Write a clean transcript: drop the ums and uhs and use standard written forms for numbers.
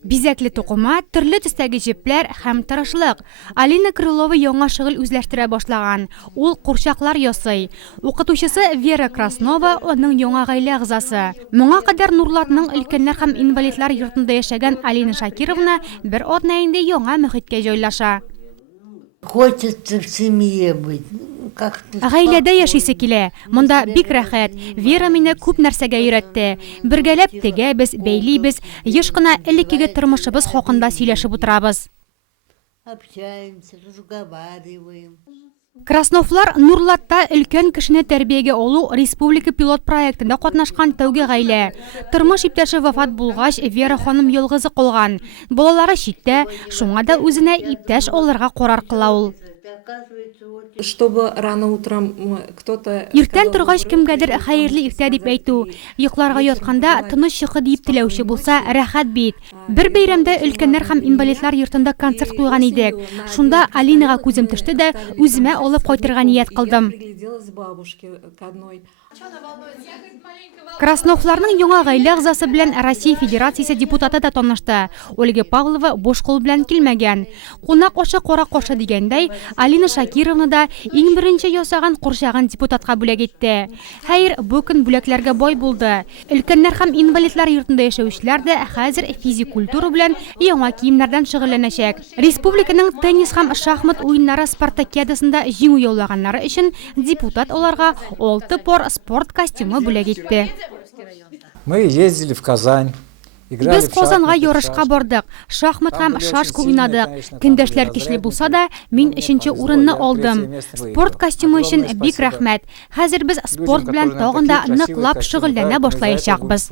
Бизәкле туқыма, төрле төстәге җепләр һәм тырышлык. Алина Крылова яңа шөгыль үзләштерә башлаган. Ул курчаклар ясый. Укытучысы Вера Краснова оның яңа гаилә агзасы. Моңа кадәр Нурлатның өлкәннәр һәм инвалидлар йортында яшәгән Алина Шакировна бер атна инде яңа мөхиткә җайлаша. Хочется в семье быть. Гаиләдә яшисе килә. Монда бик рәхәт. Вера мине күп нәрсәгә өйрәтте. Бергәләп тегәбез, бәйлибез, еш кына элеккеге тормышыбыз хакында сөйләшеп утырабыз. Общаемся, разговариваем. Красновлар Нурлатта өлкән кешене тәрбиягә алу республика пилот проектында катнашкан тәүге гаилә. Тормыш иптәше вафат булгач, Вера ханым ялгызы калган. Балалары читтә, шуңа да үзенә иптәш алырга карар кыла ул. Чтобы рано утром кто-то... Иртән торгач кемгәдер хәерле иртә дип әйтү. Йокларга ятканда тыныч чыкы дип теләүче булса рәхәт бит. Бер бәйрәмдә өлкәннәр һәм инвалидлар йортында концерт куйган идек. Шунда Алинага күзем төште дә үземә алып кайтырга ният кылдым. Красновларның яңа гаилә агзасы белән Россия Федерациясе депутаты да танышты. Ольга Павлова буш кул белән килмәгән. Кунак ашы кара кашы дигәндәй, Алина Шакировна да иң беренче ясаган курчагын депутатка бүләк итте. Хәер, бу көн бүләкләргә бай булды. Өлкәннәр һәм инвалидлар йортында яшәүчеләр дә хәзер физик культура белән яңа киемнәрдән шөгыльләнәчәк. Республиканың теннис һәм шахмат уеннары спартакиадасында җиңү яулаганнары өчен депутат аларга 6 пар спорт костюмы бүләк итте. Мы ездили в Казань. Без Казанга ярышка бардык, шахмат һәм шашка уйнадык. Көндәшләр көчле булса да, мин 3нче урынны алдым. Спорт костюмы өчен бик рәхмәт. Хәзер без спорт белән тагын да ныклап шөгыльләнә башлаячакбыз.